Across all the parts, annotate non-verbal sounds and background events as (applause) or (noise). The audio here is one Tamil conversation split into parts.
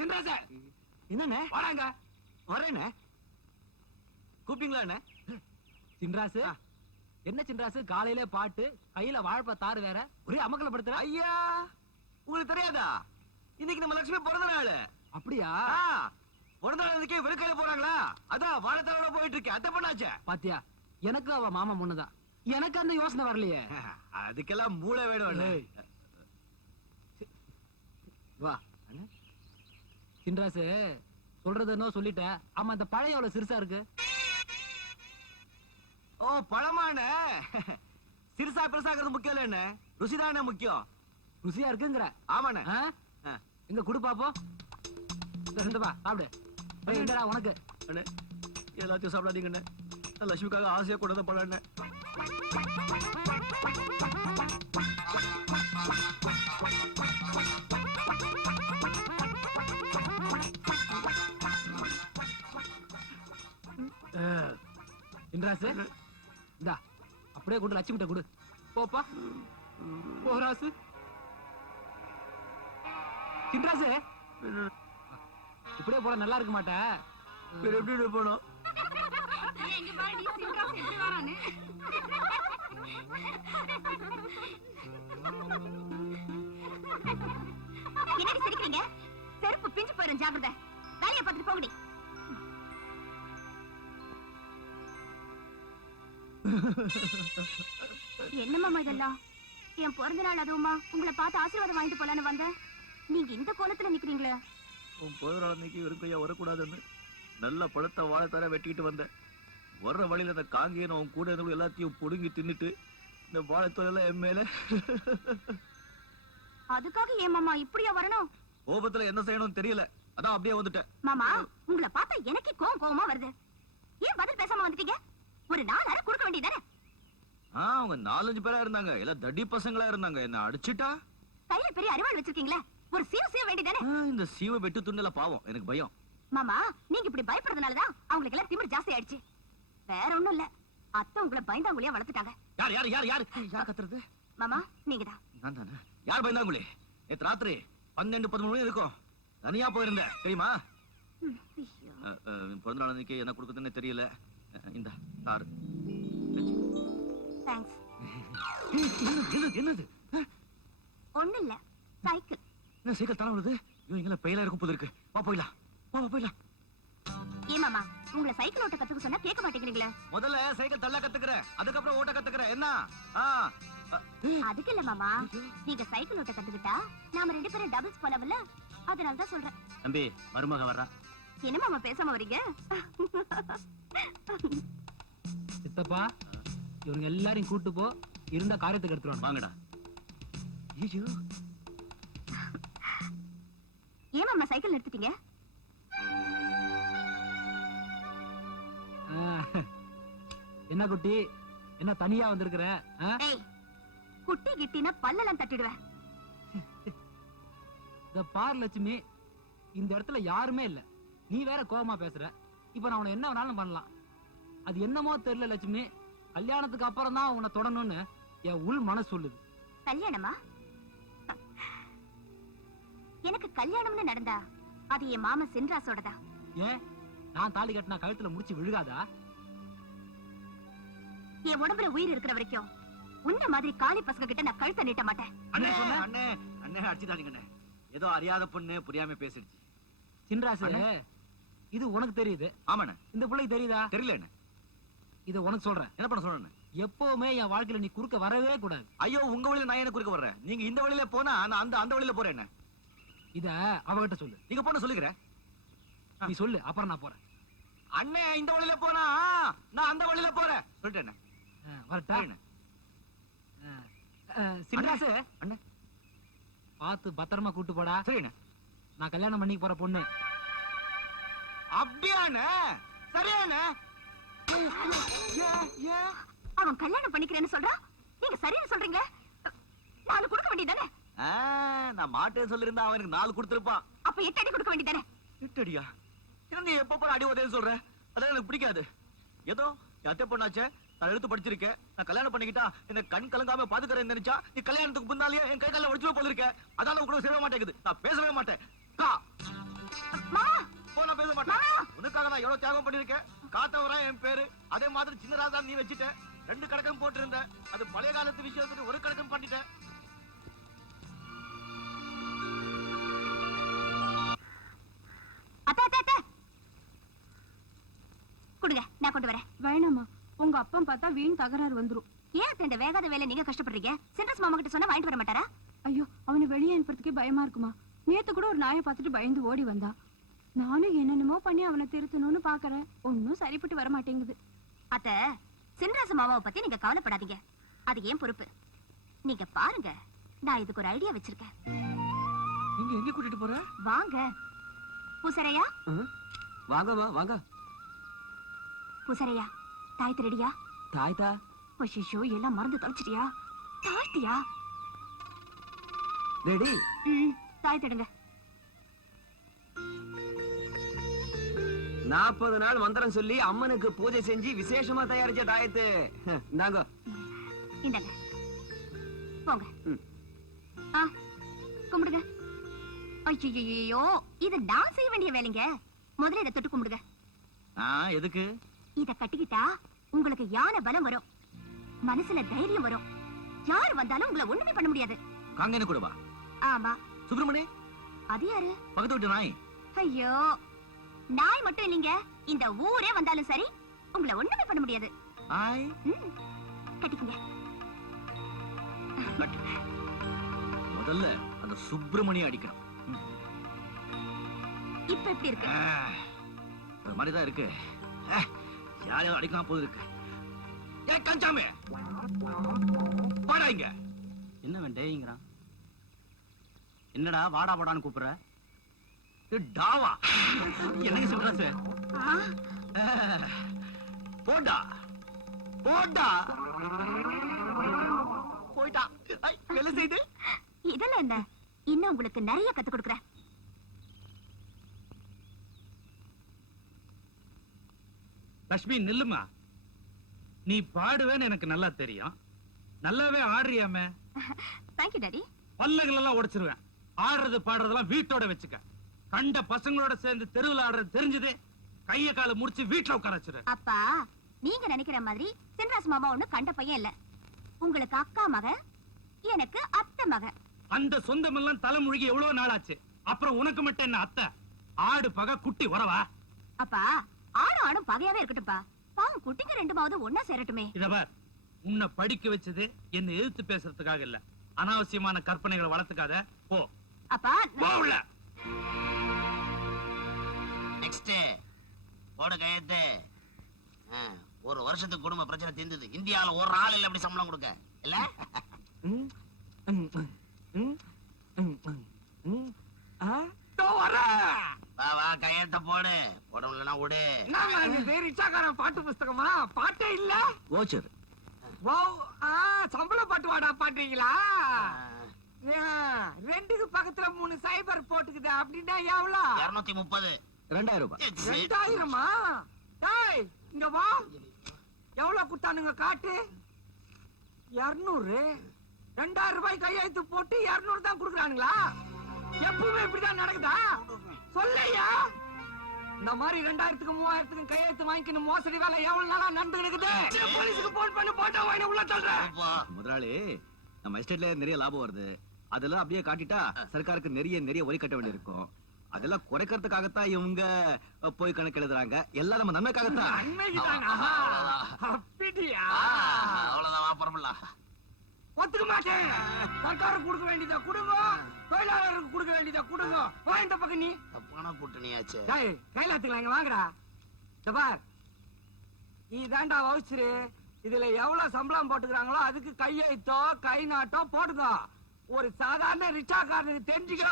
சின்ராச என்னண்ணே? வாடாங்க வரேண்ணே கூப்பிட்டீங்களா சின்ராசு. என்ன சின்ராசு காலையில பாட்டு கையில வாழைப்பழ தாறு வேற. ஒரே அமக்கலப்படுத்துற? ஐயா உங்களுக்கு தெரியாதா? இன்னைக்கு நம்ம லட்சுமி பிறந்த நாள். அப்படியா? பிறந்த நாளுக்கே விழுக்கையில போறாங்களா? அதான் வாழைத்தாரோட போயிட்டு இருக்கேன் அத்தை பண்ணாச்சே. பாத்தியா எனக்கு அவ மாமா முன்னதான் எனக்கு அந்த யோசனை வரலையே. (laughs) அதுக்கெல்லாம் மூளை வேணும். வா. சின்ராசு சொல்றது என்ன சொல்லிட்டேன் ஆமா அந்த பழைய எவ்வளவு சிறுசா இருக்கு? ஓ பழமான சிறுசா பெருசாகிறது முக்கியம் இல்ல என்ன? ருசிதானே முக்கியம். ருசியா இருக்குங்கிற. ஆமாண்ணே. எங்க குடு பாப்போம். இந்த ரெண்டு பா சாப்பிடு. இந்தடா உனக்கு. அண்ணே எல்லாத்தையும் சாப்பிடாதீங்க அண்ணே. நான் லட்சுமிக்காக ஆசையா கொண்டு வந்த பழம் சின்ராசு இந்தா அப்படியே கொண்டு லட்சுமி கிட்ட கொடு. போப்பா. போ ராசு சின்ராசு இப்படியே போட நல்லா இருக்க மாட்டே. வேற எப்படி போனோம்? என்னடி சிரிக்கிறீங்க? செருப்பு பிஞ்சு போயிரும் ஜாக்கிரதை. வேலையை பார்த்துட்டு போகடி என்ன மாமா இதெல்லாம்? என் பிறந்த நாள் அதுவுமா? உங்களை பார்த்து ஆசீர்வாதம் வாங்கிட்டு போலான்னு வந்தேன். நீங்க இந்த கோலத்துல நிக்கிறீங்களே. உன் பிறந்த நாள் அன்னைக்கு வெறும் கையா வரக்கூடாதுன்னு நல்ல பழத்தை வாழைத்தர வெட்டிக்கிட்டு வந்தேன். வர்ற வழியில அந்த காங்கேயன் உன் கூட இருந்தவங்க எல்லாத்தையும் புடுங்கி தின்னுட்டு இந்த வாழைத்தோலெல்லாம் என் மேல. அதுக்காக ஏன் மாமா இப்படியா வரணும்? கோபத்துல என்ன செய்யணும்னு தெரியல. அதான் அப்படியே வந்துட்டேன். மாமா உங்களை பார்த்தா எனக்கே கோவம் கோவமா வருது. ஏன் பதில் பேசாம வந்துட்டீங்க? ஒரு நாலு அரை கொடுக்க வேண்டியதானே அவங்க நாலஞ்சு பேரா இருந்தாங்க. எல்லாம் தடி பசங்களா இருந்தாங்க. என்ன அடிச்சிட்டா? கையில பெரிய அரிவாள் வச்சிருக்கீங்களே? ஒரு சீவ சீவ வேண்டியதானே இந்த சீவ வெட்டு துண்டுல பாவம். எனக்கு பயம். மாமா நீங்க இப்படி பயப்படுறதுனாலதான் அவங்களுக்கு எல்லாம் திமிர் ஜாஸ்தி ஆயிடுச்சு. வேற ஒண்ணும் இல்ல. அத்தை உங்களை பயந்தாங்குழியா வளர்த்துட்டாங்க. யார் யார் யார் யார்? யார் கத்துறது? மாமா நீங்கதான். நான் தானே? யார் பயந்தாங்குழி? நேத்து ராத்திரி பன்னெண்டு பதிமூணு மணி இருக்கும். தனியா போயிருந்தேன். தெரியுமா? பிறந்த நாள் என்ன கொடுக்குதுன்னு தெரியல. இந்த தாரு தேங்க்ஸ் என்னது என்னது? அஹ், ஒண்ணும் இல்ல சைக்கிள் என்ன சைக்கிள் தலை விழுது? ஐயோ எங்களை பெயிலா இருக்கும் போது இருக்கு. வா போயிடலாம். வா வா, போயிடலாம். ஏன் மாமா உங்களை சைக்கிள் ஓட்ட கத்துக்க சொன்னா கேட்க மாட்டேங்கிறீங்களே? முதல்ல சைக்கிள் தள்ள கத்துக்கிறேன். அதுக்கப்புறம் ஓட்ட கத்துக்கிறேன். என்ன? அதுக்கு இல்ல மாமா நீங்க சைக்கிள் ஓட்ட கத்துக்கிட்டா நாம ரெண்டு பேரும் டபுள்ஸ் போலவல்ல அதனால தான் சொல்றேன். தம்பி மருமக வர்றா. என்ன மாமா பேசாம வரீங்க? சித்தப்பா இவங்க எல்லாரையும் கூட்டு போ இருந்த காரியத்துக்கு எடுத்துருவாங்க வாங்கடா. ஐயோ ஏன் மாமா சைக்கிள் நிறுத்திட்டீங்க? என்ன குட்டி? என்ன தனியா வந்திருக்கிற? ஏய் குட்டி கிட்டினா பல்லெல்லாம் தட்டிடுவேன். இந்த பார் லட்சுமி இந்த இடத்துல யாருமே இல்ல. நீ வேற கோவமா பேசுற. இப்ப நான் உன்னை என்ன வேணாலும் பண்ணலாம். அது என்னமோ தெரியல லட்சுமி. கல்யாணத்துக்கு அப்புறம் தான் உன்னை தொடணும்னு என் உள் மனசு சொல்லுது. கல்யாணமா? எனக்கு கல்யாணம்னு நடந்தா அது என் மாமன் சென்றாசோடதா? ஏன்? நான் தாலி கட்டினா கழுத்துல முடிச்சு விழுகாதா? என் உடம்புல உயிர் இருக்கிற வரைக்கும் உன்ன மாதிரி காளி பசங்க கிட்ட நான் கழுத்தை நீட்ட மாட்டேன். அண்ணே? அண்ணே அண்ணே. அண்ணே ஏதோ அறியாத பொண்ணு புரியாம பேசிடுச்சு. சின்ராசு. இது உனக்கு தெரியுது. ஆமாண்ணே. இந்த பிள்ளைக்கு தெரியுதா? தெரியல என்ன இது உனக்கு சொல்றேன். என்ன பண்ண சொல்றேன் எப்பவுமே என் வாழ்க்கையில நீ குறுக்க வரவே கூடாது. ஐயோ உங்க வழியில நான் என்ன குறுக்க வர்றேன்? நீங்க இந்த வழியில போனா நான் அந்த அந்த வழியில போறேன் இத அவகிட்ட சொல்லு. நீங்க போன சொல்லுகிறேன் நீ சொல்லு அப்புறம் நான் போறேன். அண்ணே இந்த வழியில போனா நான் அந்த வழியில போறேன். சொல்லிட்டேன் வரட்டா? சின்ராசு அண்ணே. பார்த்து பத்திரமா கூட்டு போடா. சரிண்ணே. நான் கல்யாணம் பண்ணிக்க போற பொண்ணு. ஏன் ஏன் அவன் கல்யாணம் பண்ணிக்கிறேன்னு சொல்றான் நீங்க சரின்னு சொல்றீங்க நாலு கொடுக்க வேண்டியதானே நான் மாட்டேன்னு சொல்லியிருந்தா அவனுக்கு நாலு கொடுத்திருப்பான். அப்ப எட்டு அடி கொடுக்க வேண்டியதானே எட்டடியா என்ன நீ எப்ப போற அடி உதவி சொல்ற? அதான் எனக்கு பிடிக்காது. ஏதோ அத்தை பொண்ணாச்சே நான் எடுத்து படிச்சிருக்கேன். நான் கல்யாணம் பண்ணிக்கிட்டா என்ன கண் கலங்காம பாத்துக்கிறேன்னு நினைச்சா நீ கல்யாணத்துக்கு முன்னாலேயே என் கை கால ஒடிச்சு போல இருக்க அதால கூட சேர மாட்டேங்குது. நான் பேசவே மாட்டேன். கா நான் எவ்வளவு தியாகம் பண்ணிருக்கேன் காத்தவரா என் பேரு. அதே மாதிரி சின்னராஜா நீ வச்சுட்ட ரெண்டு கணக்கும் போட்டிருந்த. அது பழைய காலத்து விஷயத்துக்கு ஒரு கணக்கும் பண்ணிட்டேன். கொடுங்க நான் கொண்டு வரேன். வேணாமா உங்க அப்பா பார்த்தா வீண் தகராறு வந்துரும். ஏன் இந்த வேகாத வேலை நீங்க கஷ்டப்படுறீங்க? சென்ட்ரஸ் மாமா கிட்ட சொன்னா வாங்கிட்டு வர மாட்டாரா? ஐயோ அவனை வெளியே அனுப்புறதுக்கே பயமா இருக்குமா? நேத்து கூட ஒரு நாயை பார்த்துட்டு பயந்து ஓடி வந்தா. நானும் என்னென்னமோ பண்ணி அவனை திருத்தணும்னு பாக்குறேன். ஒன்னும் சரிப்பட்டு வர மாட்டேங்குது அத்த சின்ராச மாமாவை பத்தி நீங்க கவலைப்படாதீங்க. அது ஏன் பொறுப்பு. நீங்க பாருங்க நான் இதுக்கு ஒரு ஐடியா வச்சிருக்கேன். நீங்க எங்க கூட்டிட்டு போற? வாங்க. பூசரையா? வாங்கம்மா வாங்க பூசரையா தாய் திருடியா? தாய்தா? ஐயோ எல்லாம் மறந்து தொலைச்சிட்டியா? தாழ்த்தியா? ரெடி தாய் தடுங்க நாற்பது நாள் மந்திரம் சொல்லி அம்மனுக்கு பூஜை செஞ்சு விசேஷமா தயாரிச்ச தாயத்து. இந்தாங்க. இந்தாங்க. போங்க. கும்பிடுங்க. ஐயோ இது நான் செய்ய வேண்டிய வேலைங்க. முதல்ல இதை தொட்டு கும்பிடுங்க. எதுக்கு? இத கட்டிக்கிட்டா உங்களுக்கு யானை பலம் வரும். மனசுல தைரியம் வரும். யார் வந்தாலும் உங்களை ஒண்ணுமே பண்ண முடியாது. காங்கேன கூட வா. ஆமா. சுப்பிரமணி அது யாரு? பக்கத்து வீட்டு நாய். ஐயோ நாய் மட்டும் இல்லைங்க. இந்த ஊரே வந்தாலும் சரி உங்களை ஒண்ணுமே பண்ண முடியாது. ஆய் ம், கட்டிக்கங்க. கட்டு. முதல்ல அந்த சுப்பிரமணிய அடிக்கணும். இப்ப எப்படி இருக்கு? ஒரு மாதிரி தான் இருக்கு. ஆ, யாரையாவது அடிக்கலாம் போது இருக்கு ஏ கஞ்சாமே! வாடா இங்க என்ன வேண்டேங்கிறான்? என்னடா வாடா வாடான்னு கூப்பிடுற? டாவா. என்னங்க சொல்ற சார்? போடா போடா போயிட்டா. வேலை செய்து? இதெல்லாம் என்ன? இன்னும் உங்களுக்கு நிறைய கத்து கொடுக்குறேன். லட்சுமி நில்லுமா? நீ பாடுவேன்னு எனக்கு நல்லா தெரியும். நல்லாவே ஆடுறியாமே? தேங்க்யூ டாடி பல்லகள் எல்லாம் உடைச்சிருவேன். ஆடுறது பாடுறதெல்லாம் வீட்டோட வச்சுக்க. கண்ட பசங்களோட சேர்ந்து தெருவில் ஆடுறது தெரிஞ்சது. கைய கால முடிச்சு வீட்டுல உட்கார வச்சிரு. அப்பா நீங்க நினைக்கிற மாதிரி சென்ராஸ் மாமா ஒண்ணு கண்ட பையன் இல்ல. உங்களுக்கு அக்கா மக எனக்கு அத்தை மக. அந்த சொந்தம் எல்லாம் தலைமுழுகி எவ்வளவு நாள் ஆச்சு அப்புறம் உனக்கு மட்டும் என்ன அத்தை? ஆடு பகை குட்டி உறவா? அப்பா ஆணும் ஆணும் பகையாவே இருக்கட்டும்ப்பா. பாவம் குட்டிங்க ரெண்டுமாவது ஒன்னா சேரட்டுமே. இத பார் உன்னை படிக்க வச்சது என்ன எதிர்த்து பேசுறதுக்காக இல்ல. அனாவசியமான கற்பனைகளை வளர்த்துக்காத. போ. அப்பா போ உள்ள. நெக்ஸ்ட் போடு கையெழுத்து. ஆ, ஒரு வருஷத்துக்கு குடும்ப பிரச்சனை தீர்ந்தது. இந்தியாவுல ஒரு ஆள் இல்ல அப்படி சம்பளம் கொடுக்க. இல்ல? வா வா கையெழுத்த போடு. போட முடியலன்னா விடு. என்னங்க இது? ரிச்சாக்காரன் பாட்டு புஸ்தகமா? பாட்டே இல்ல? ஓச்சர் ஓ ஆ சம்பள பாட்டு வாடா பாடுறீங்களா ரெண்டுக்கு பக்கத்துல மூணு சைபர் போட்டுக்குது. அப்படின்னா எவ்வளவு இருநூத்தி முப்பது. ரெண்டாயிரம் ரூபாய். ரெண்டாயிரமா? டேய் இங்க வா. எவ்வளவு கொடுத்தானுங்க காட்டு? இருநூறு. ரெண்டாயிரம் ரூபாய் கையெழுத்து போட்டு இருநூறு தான் கொடுக்குறானுங்களா? எப்பவுமே இப்படிதான் நடக்குதா? சொல்லையா? இந்த மாதிரி ரெண்டாயிரத்துக்கு மூவாயிரத்துக்கு கையெழுத்து வாங்கிக்கணும் மோசடி வேலை எவ்வளவு நாளா நடந்து இருக்குது போலீஸுக்கு போன் பண்ணி போட்டோ வாங்கி உள்ள போ. முதலாளி நம்ம எஸ்டேட்ல நிறைய லாபம் வருது. அதெல்லாம் அப்படியே காட்டிட்டா சர்க்காருக்கு நிறைய நிறைய வரி கட்ட வேண்டியிருக்கும். அதெல்லாம் குறைக்கிறதுக்காகத்தான் இவங்க போய் கணக்கு எழுதுறாங்க. எல்லாம் நம்ம நன்மைக்காகத்தான். அவ்வளவுதான். அப்படியா? ஆ, அவ்வளவுதான் வா பரமலா ஒத்துக்க மாட்டேன். சர்க்காருக்கு கொடுக்க வேண்டியதா கொடுங்க. தொழிலாளருக்கு கொடுக்க வேண்டியதா கொடுங்க. வா இந்த பக்கம் நீ. தப்பான கூட்டணியாச்சு கைலாத்துக்கலாம் இங்க வாங்கடா. இந்த பார். இதாண்டா வவுச்சரு. இதுல எவ்வளவு சம்பளம் போட்டுக்கிறாங்களோ அதுக்கு கையெழுத்தோ கை நாட்டோ போடுங்க ஒரு சாதாரண ரிக்ஷாக்காரனுக்கு தெரிஞ்சுக்க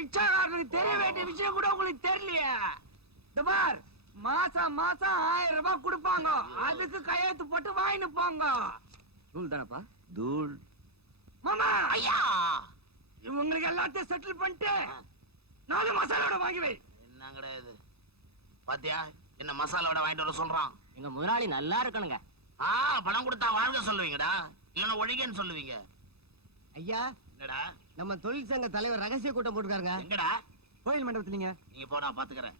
ரிக்ஷாக்காரனுக்கு தெரிய வேண்டிய விஷயம் கூட உங்களுக்கு தெரியலையே. இந்த பார் மாசம் மாசம் ஆயிரம் ரூபாய் கொடுப்பாங்க. அதுக்கு கையெழுத்து போட்டு வாங்கிட்டு போங்க. நூல் தானப்பா? தூள். மாமா ஐயா! இவங்களுக்கு எல்லாத்தையும் செட்டில் பண்ணிட்டு நாலு மசாலோட வாங்கி வை. என்னங்கடா இது? பாத்தியா? என்ன மசாலாவோட வாங்கிட்டு வர சொல்றான்? எங்க முதலாளி நல்லா இருக்கணுங்க. ஆ பணம் கொடுத்தா வாழ்க சொல்லுவீங்கடா. இல்லன்னா ஒழிகன்னு சொல்லுவீங்க. ஐயா என்னடா? நம்ம தொழிற்சங்க தலைவர் ரகசிய கூட்டம் போட்டுருக்காருங்க. எங்கடா? கோயில் மண்டபத்துலங்க நீங்க. போ நான் பாத்துக்கறேன்.